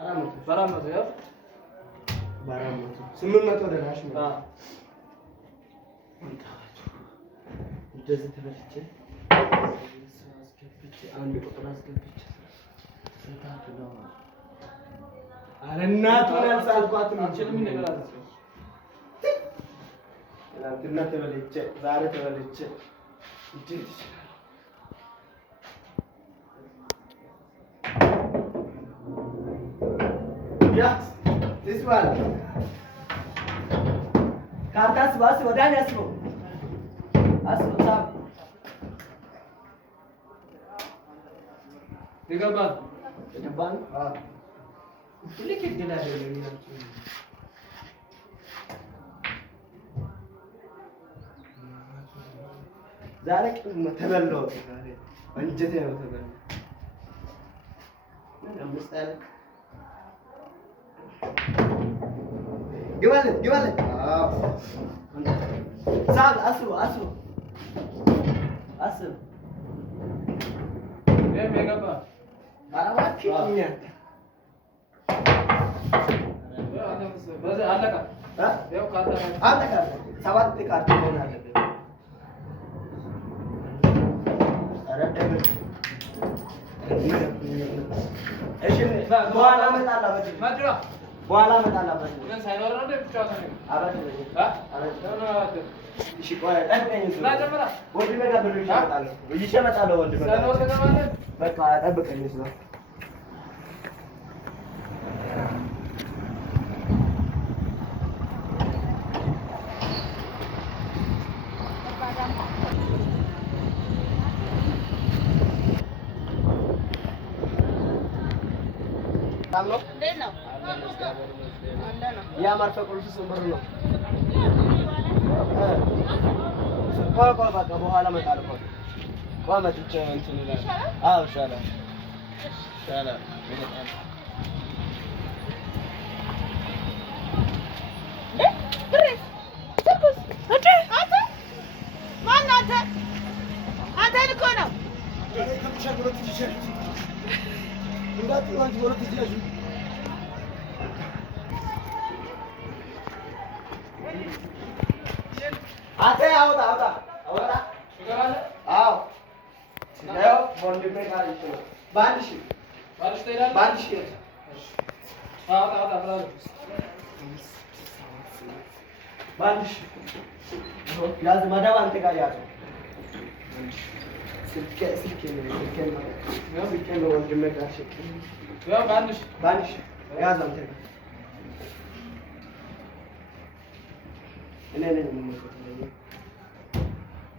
400 ያው 800 ደራሽ ነው። እንደዚህ ተበልቼ አንድ ቁጥር አስገብቼ ስንታት ነው? አረ እናቱን አልሳልኳትም። አንቺንም ነገር አትስሪ። ትናንትና ተበልቼ ዛሬ ተበልቼ እንዴት ይችላል? ያስ ትስባል ካርታስ ባስ ወዳን ያስሮ አስሮ ሳብ ይገባል ይገባል ልክ ይደላል የሚያልኩ ዛሬ ቀን ተበላው ዛሬ አንጀቴ ነው ተበላው ለምሳሌ ግባለት አዎ ሳብ አስሩ የገባ አራባክ ይኛ በዛ አለቃ ያው ካርታ አለቃ ሰባት ካርታ ይሆናል እሺ በኋላ እመጣለሁ በኋላ እመጣለሁ ምን ሳይኖር ነው ብቻ ነው አራት እሺ ቆይ ጠብቀኝ ወንድ መጋ ብሎ ይሸመጣለሁ ወንድ መጋ ሳይኖር ከተባለ በቃ ጠብቀኝ እሱ ታሎ እንዴት ነው ያ ማርፈ ቁልፍ ስምር ነው ቆይ በቃ በኋላ እመጣለሁ ቆይ መጥቼ እንትን ይላል አዎ ይሻላል አተ አውጣ አዎ ነው ወንድሜ ጋር ይችላል ባንሽ አውጣ ባንሽ ያዝ መዳብ አንተ ጋር ያዝ ስልኬ ነው ወንድሜ ጋር ሽክ ያው ባንሽ ያዝ አንተ ጋር እኔ ነኝ የምሞተው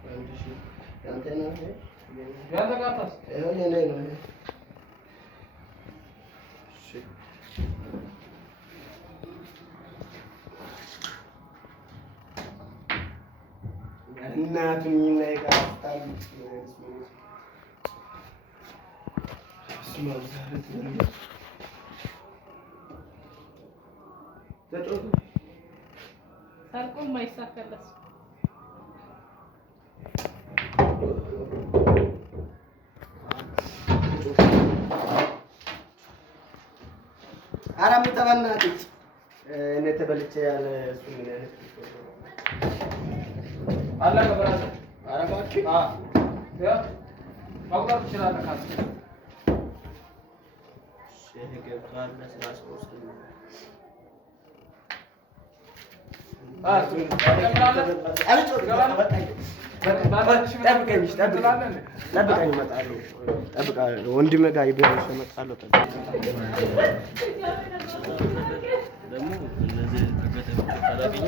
ባንሽ አንተ ነው ያንተ ካርታስ እኔ ነኝ ነው እሺ እናቱን ላይ ጋር ሰርቆ የማይሳካለት አራም ተበናትች እኔ ተበልቼ ያለ እሱ ምን አይነት አለቀ ብራዘር አረባክ ያ ማውጣት ትችላለህ ካስ ሼህ ገብቷል ለስላስቆስ ጠብቀኝ እመጣለሁ ወንድሜ ጋር ይበልሽ እመጣለሁ ደግሞ እነዚህ ተገተው ታላቢኝ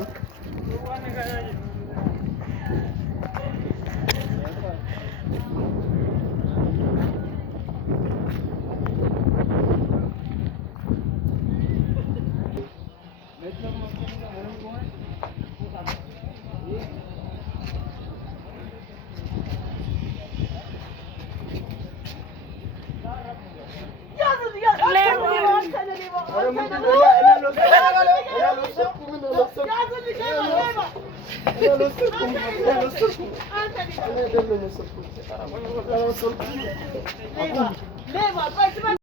Leva,